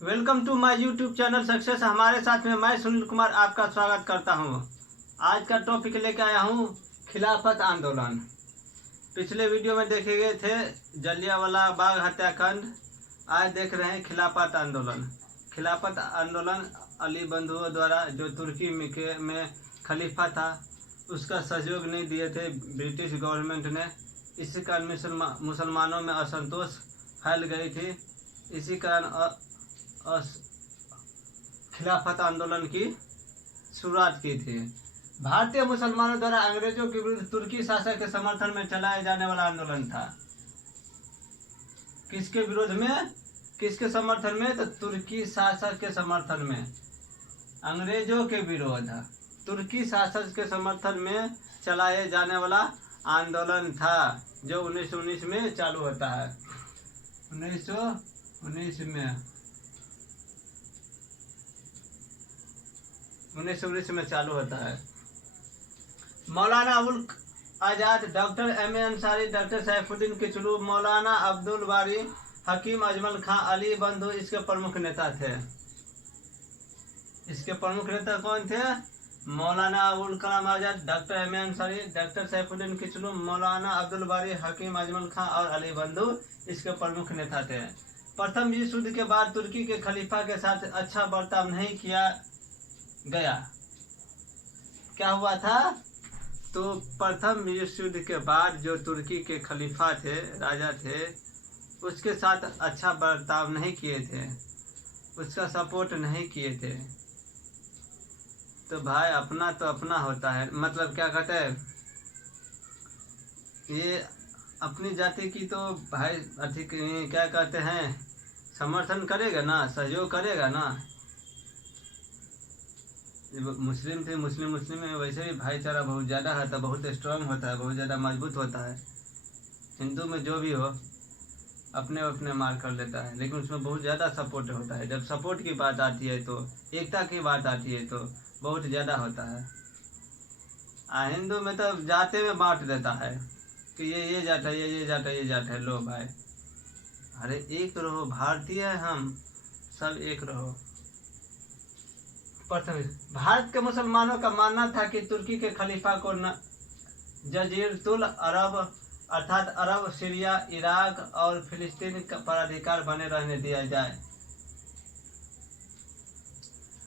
Welcome to my YouTube channel success. हमारे साथ में मैं सुनील कुमार आपका स्वागत करता हूं। आज का टॉपिक लेकर आया हूं खिलाफत आंदोलन। पिछले वीडियो में देखे गए थे जलियांवाला बाग हत्याकांड, आज देख रहे हैं खिलाफत आंदोलन। खिलाफत आंदोलन अली बंधुओं द्वारा, जो तुर्की में खलीफा था, उसका सहयोग नहीं दिए थे ब्रिटिश गवर्नमेंट ने। इसी कारण मुसलमानों में असंतोष फैल गई थी। इसी कारण खिलाफत आंदोलन की शुरुआत की थी। भारतीय मुसलमानों द्वारा अंग्रेजों के विरुद्ध तुर्की शासक के समर्थन में चलाया जाने वाला आंदोलन था। किसके विरोध में, किसके समर्थन में? तो तुर्की शासक के समर्थन में, अंग्रेजों के विरोध तुर्की शासक के समर्थन में चलाए जाने वाला आंदोलन था, जो 1919 में चालू होता है। 1919 में चालू होता है। Maulana Abul Azad, doctor M A Ansari, doctor Saifuddin Kitchlew, Maulana Abdul बारी, हकीम अजमल खां, अली बंधु इसके प्रमुख नेता थे। इसके प्रमुख नेता कौन थे? Maulana Abul Kalam Azad, doctor M A Ansari, doctor Saifuddin Kitchlew, Maulana Abdul बारी, हकीम अजमल खां और अली बंधु इसके प्रमुख नेता थे। प्रथम विश्व युद्ध के बाद तुर्की के खलीफा के साथ अच्छा बर्ताव नहीं किया गया। क्या हुआ था? तो प्रथम विश्व युद्ध के बाद जो तुर्की के खलीफा थे, राजा थे, उसके साथ अच्छा बर्ताव नहीं किए थे, उसका सपोर्ट नहीं किए थे। तो भाई अपना तो अपना होता है, मतलब क्या कहते हैं, ये अपनी जाति की तो भाई अधिक क्या कहते हैं, समर्थन करेगा ना, सहयोग करेगा ना। मुस्लिम थे, मुस्लिम में वैसे भी भाईचारा बहुत ज़्यादा होता है, बहुत स्ट्रांग होता है, बहुत ज़्यादा मजबूत होता है। हिंदू में जो भी हो अपने अपने मार कर लेता है, लेकिन उसमें बहुत ज़्यादा सपोर्ट होता है। जब सपोर्ट की बात आती है, तो एकता की बात आती है, तो बहुत ज़्यादा होता है। हिंदू में तो जाते में बांट देता है कि ये जाट है, ये जाट है, ये जाट है। लो भाई, अरे एक रहो, भारतीय हम सब एक रहो। भारत के मुसलमानों का मानना था कि तुर्की के खलीफा को जजीरतुल अरब अर्थात अरब, सीरिया, इराक और फिलिस्तीन पर अधिकार बने रहने दिया जाए।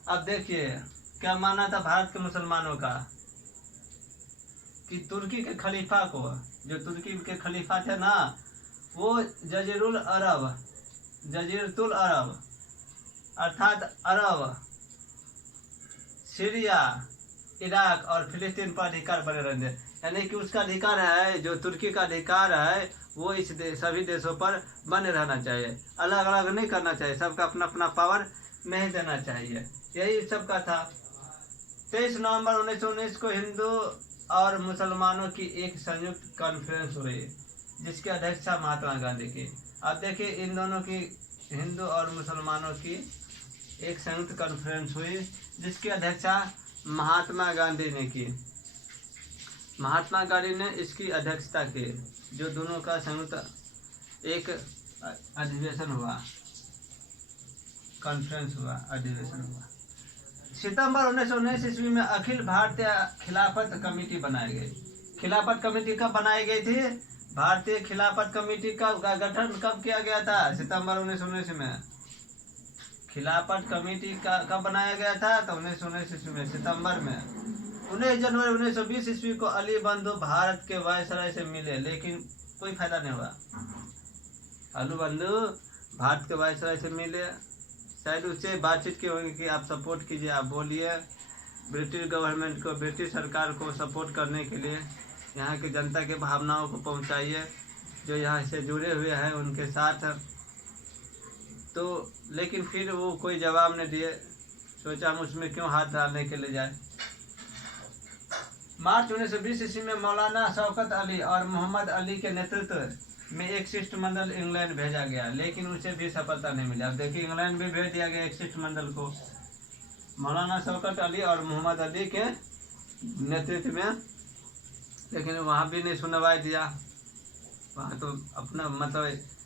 अब देखिए क्या मानना था भारत के मुसलमानों का, कि तुर्की के खलीफा को, जो तुर्की के खलीफा थे ना, वो जजीरुल अरब, जजीरतुल अरब अर्थात अरब, सीरिया, इराक और फिलिस्तीन पर अधिकार बने रहने, यानी कि उसका अधिकार है, जो तुर्की का अधिकार है, वो इस सभी देशों पर बने रहना चाहिए। अलग अलग नहीं करना चाहिए, सबका अपना अपना पावर नहीं देना चाहिए। यही सबका था। 23 नवंबर 1919 को हिंदू और मुसलमानों की एक संयुक्त कॉन्फ्रेंस हुई, जिसकी अध्यक्षता महात्मा गांधी की। अब देखिए, इन दोनों की, हिंदू और मुसलमानों की एक संयुक्त कॉन्फ्रेंस हुई, जिसकी अध्यक्षता महात्मा गांधी ने की। महात्मा गांधी ने इसकी अध्यक्षता की, जो दोनों का संयुक्त एक अधिवेशन हुआ, कॉन्फ्रेंस हुआ, अधिवेशन हुआ। सितंबर 1919 ईस्वी में अखिल भारतीय खिलाफत कमेटी बनाई गई। खिलाफत कमेटी कब बनाई गई थी? भारतीय खिलाफत कमेटी का गठन कब किया गया था? सितंबर 1919 में। खिलाफत कमेटी का कब बनाया गया था? तो 1919 ईस्वी में, सितंबर में। 19 जनवरी 1920 ईस्वी को अली बंधु भारत के वायसराय से मिले, लेकिन कोई फायदा नहीं हुआ। अली बंधु भारत के वायसराय से मिले, शायद उससे बातचीत की होगी कि आप सपोर्ट कीजिए, आप बोलिए ब्रिटिश गवर्नमेंट को, ब्रिटिश सरकार को सपोर्ट करने के लिए, यहाँ की जनता के भावनाओं को पहुँचाइए, जो यहाँ से जुड़े हुए हैं उनके साथ। तो लेकिन फिर वो कोई जवाब नहीं दिए, सोचा हम उसमें क्यों हाथ डालने के लिए जाए। मार्च 1920 ईस्वी में मौलाना शौकत अली और मोहम्मद अली के नेतृत्व में एक शिष्टमंडल इंग्लैंड भेजा गया, लेकिन उसे भी सफलता नहीं मिली। अब देखिए, इंग्लैंड भी भेज दिया गया एक शिष्टमंडल को, मौलाना शौकत अली और मोहम्मद अली के नेतृत्व में, लेकिन वहाँ भी नहीं सुनवाई दिया। वहाँ तो अपना मतलब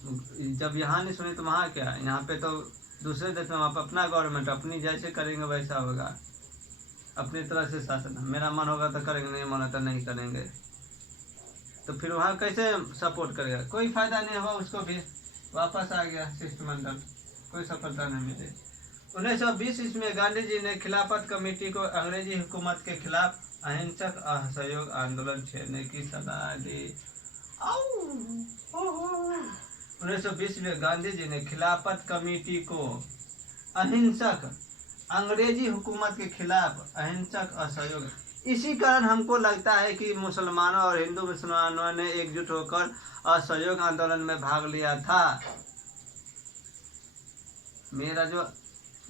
जब यहाँ नहीं सुनी तो वहाँ क्या, यहाँ पे तो दूसरे देश में आप अपना गवर्नमेंट अपनी जैसे करेंगे वैसा होगा, अपनी तरह से शासन। मेरा मन होगा तो करेंगे, नहीं मन होता नहीं करेंगे, तो फिर वहाँ कैसे सपोर्ट करेगा? कोई फायदा नहीं हुआ, उसको भी वापस आ गया शिष्टमंडल, कोई सफलता नहीं मिली। 1920 ईस्वी में गांधी जी ने खिलाफत कमेटी को अंग्रेजी हुकूमत के खिलाफ अहिंसक असहयोग आंदोलन छेड़ने की सलाह दी। 1920 में गांधी जी ने खिलाफत कमेटी को अहिंसक अंग्रेजी हुकूमत के खिलाफ अहिंसक असहयोग, इसी कारण हमको लगता है कि मुसलमानों और हिंदू मुसलमानों ने एकजुट होकर असहयोग आंदोलन में भाग लिया था। मेरा जो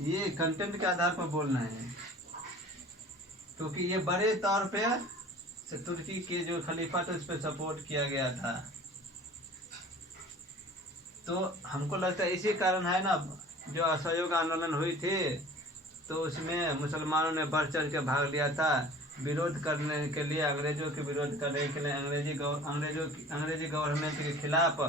ये कंटेंट के आधार पर बोलना है, क्योंकि ये बड़े तौर पे तुर्की के जो खलीफा था उस पर सपोर्ट किया गया था, तो हमको लगता है इसी कारण है ना जो असहयोग आंदोलन हुई थी, तो उसमें मुसलमानों ने बढ़ चढ़ के भाग लिया था, विरोध करने के लिए, अंग्रेजों के विरोध करने के लिए, अंग्रेजी गवर्नमेंट के खिलाफ,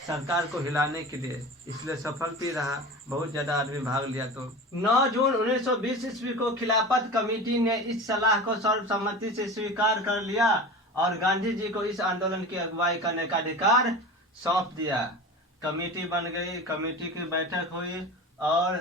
सरकार को हिलाने के लिए, इसलिए सफल भी रहा, बहुत ज़्यादा आदमी भाग लिया। तो 9 जून 1920 ईस्वी को खिलाफत कमेटी ने इस सलाह को सर्वसम्मति से स्वीकार कर लिया और गांधी जी को इस आंदोलन की अगुवाई करने का अधिकार सौंप दिया। कमेटी बन गई, कमेटी की बैठक हुई और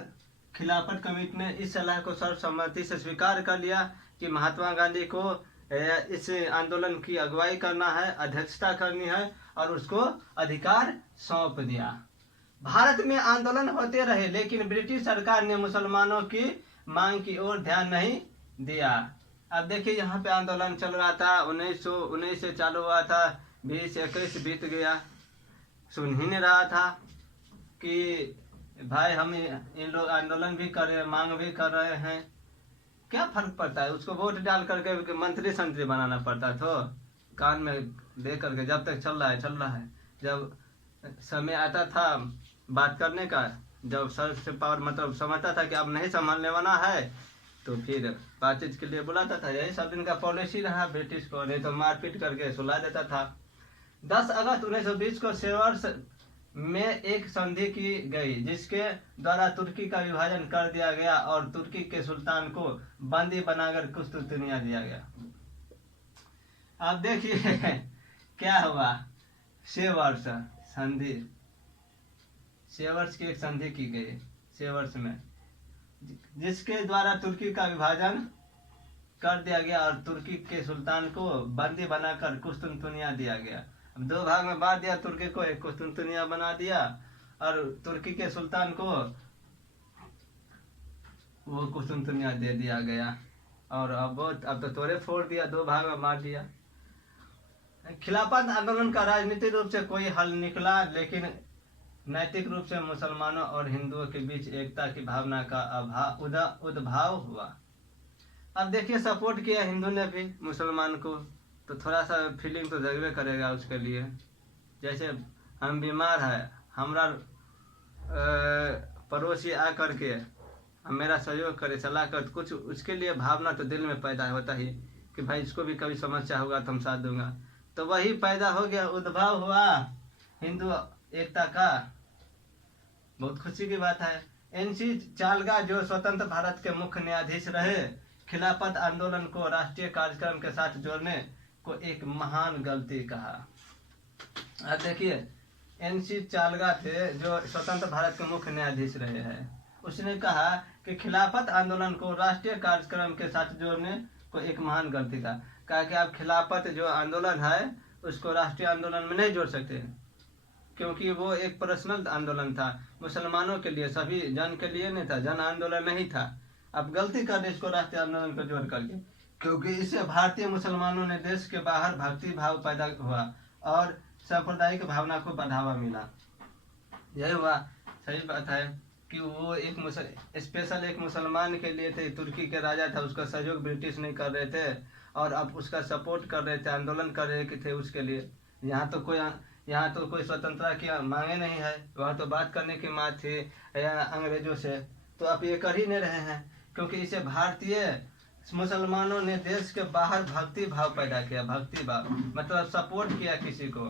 खिलाफत कमेटी ने इस सलाह को सर्वसम्मति से स्वीकार कर लिया कि महात्मा गांधी को इस आंदोलन की अगुवाई करना है, अध्यक्षता करनी है, और उसको अधिकार सौंप दिया। भारत में आंदोलन होते रहे, लेकिन ब्रिटिश सरकार ने मुसलमानों की मांग की ओर ध्यान नहीं दिया। अब देखिए यहाँ पे आंदोलन चल रहा था, 1919 से चालू हुआ था, 20-21 बीत गया, सुन ही नहीं रहा था कि भाई हम इन लोग आंदोलन भी कर रहे हैं, मांग भी कर रहे हैं, क्या फर्क पड़ता है? उसको वोट डाल करके मंत्री संतरी बनाना पड़ता तो कान में दे करके, जब तक चल रहा है, जब समय आता था बात करने का, जब सर से पावर मतलब समझता था कि अब नहीं संभालने वाला है, तो फिर बातचीत के लिए बुलाता था। यही सब दिन का पॉलिसी रहा ब्रिटिश को, नहीं तो मारपीट करके सुला देता था। 10 अगस्त 1920 को सेवर्स में एक संधि की गई, जिसके द्वारा तुर्की का विभाजन कर दिया गया और तुर्की के सुल्तान को बंदी बनाकर कुस्तुंतनिया दिया गया। अब देखिए क्या हुआ, सेवर्स संधि, सेवर्स की एक संधि की गई सेवर्स में, जिसके द्वारा तुर्की का विभाजन कर दिया गया और तुर्की के सुल्तान को बंदी बनाकर कुस्तुंतनिया दिया गया। अब 2 भाग में बांट दिया तुर्की को, एक कुस्तुंतनिया बना दिया और तुर्की के सुल्तान को वो कुस्तुंतनिया दे दिया गया, और अब तो तोड़े फोड़ दिया, 2 भाग में बांट दिया। खिलाफत आंदोलन का राजनीतिक रूप से कोई हल निकला, लेकिन नैतिक रूप से मुसलमानों और हिंदुओं के बीच एकता की भावना का उद्भाव हुआ। अब देखिए सपोर्ट किया हिंदू ने भी मुसलमान को, तो थोड़ा सा फीलिंग तो जगवे करेगा उसके लिए। जैसे हम बीमार है, हमारा पड़ोसी आ करके मेरा सहयोग करे, सलाह कर, कुछ उसके लिए भावना तो दिल में पैदा होता ही कि भाई इसको भी कभी समस्या होगा तो हम साथ दूंगा, तो वही पैदा हो गया, उद्भव हुआ हिंदू एकता का। बहुत खुशी की बात है। NC चालगा जो स्वतंत्र भारत के मुख्य न्यायाधीश रहे, खिलाफत आंदोलन को राष्ट्रीय कार्यक्रम के साथ जोड़ने को एक महान गलती कहा। अब देखिए NC चालगा थे जो स्वतंत्र भारत के मुख्य न्यायाधीश रहे हैं, उसने कहा कि खिलाफत आंदोलन को राष्ट्रीय कार्यक्रम के साथ जोड़ने को एक महान गलती कहा कि आप खिलाफत जो आंदोलन है उसको राष्ट्रीय आंदोलन में नहीं जोड़ सकते, क्योंकि वो एक पर्सनल आंदोलन था, मुसलमानों के लिए, सभी जन के लिए नहीं था, जन आंदोलन नहीं था। अब गलती कर दी इसको राष्ट्रीय आंदोलन को जोड़ करके, क्योंकि इससे भारतीय मुसलमानों ने देश के बाहर भक्ति भाव पैदा हुआ और सांप्रदायिक भावना को बढ़ावा मिला। यही हुआ, सही बात है कि वो एक स्पेशल एक मुसलमान के लिए थे, तुर्की के राजा था, उसका सहयोग ब्रिटिश नहीं कर रहे थे और अब उसका सपोर्ट कर रहे थे, आंदोलन कर रहे थे उसके लिए। यहाँ तो कोई स्वतंत्रता की मांगे नहीं है, वहाँ तो बात करने की मांग थी अंग्रेजों से, तो अब ये कर ही नहीं रहे हैं, क्योंकि इसे भारतीय मुसलमानों ने देश के बाहर भक्ति भाव पैदा किया। भक्ति भाव मतलब सपोर्ट किया किसी को,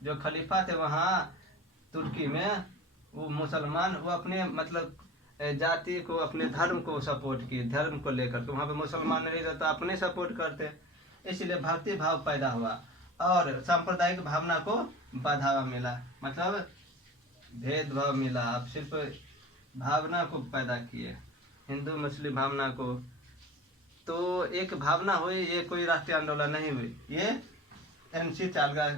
जो खलीफा थे वहाँ तुर्की में, वो मुसलमान वो अपने मतलब जाति को, अपने धर्म को सपोर्ट किए, धर्म को लेकर के। वहाँ पे मुसलमान नहीं रहता, अपने सपोर्ट करते, इसलिए भक्ति भाव पैदा हुआ और सांप्रदायिक भावना को बढ़ावा मिला, मतलब भेदभाव मिला। आप सिर्फ भावना को पैदा किए, हिंदू मुस्लिम भावना को। तो एक भावना हुई, ये कोई राष्ट्रीय आंदोलन नहीं हुई, ये एनसी चालगा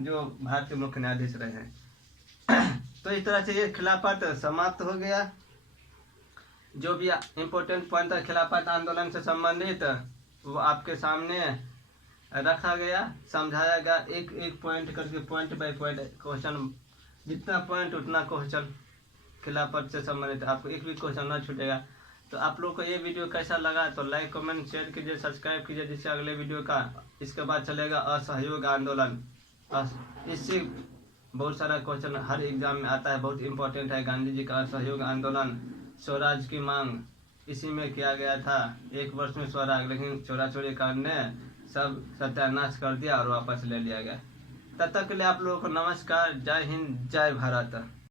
जो भारतीय मुख्य न्यायाधीश रहे हैं। तो इस तरह से ये खिलाफत समाप्त हो गया। जो भी इम्पोर्टेंट पॉइंट था खिलाफत आंदोलन से संबंधित वो आपके सामने रखा गया, समझाया गया, एक एक पॉइंट करके, पॉइंट बाय पॉइंट क्वेश्चन, जितना पॉइंट उतना क्वेश्चन खिलाफत से संबंधित, आपको एक भी क्वेश्चन ना छूटेगा। तो आप लोग को ये वीडियो कैसा लगा तो लाइक कमेंट शेयर कीजिए, सब्सक्राइब कीजिए, जिससे अगले वीडियो का इसके बाद चलेगा असहयोग आंदोलन। इससे बहुत सारा क्वेश्चन हर एग्जाम में आता है, बहुत इंपॉर्टेंट है। गांधी जी का असहयोग आंदोलन, स्वराज की मांग, इसी में किया गया था। 1 वर्ष में स्वराज, लेकिन चोरी कांड ने सब सत्यानाश कर दिया और वापस ले लिया गया। तब तक के लिए आप लोगों को नमस्कार, जय हिंद, जय भारत।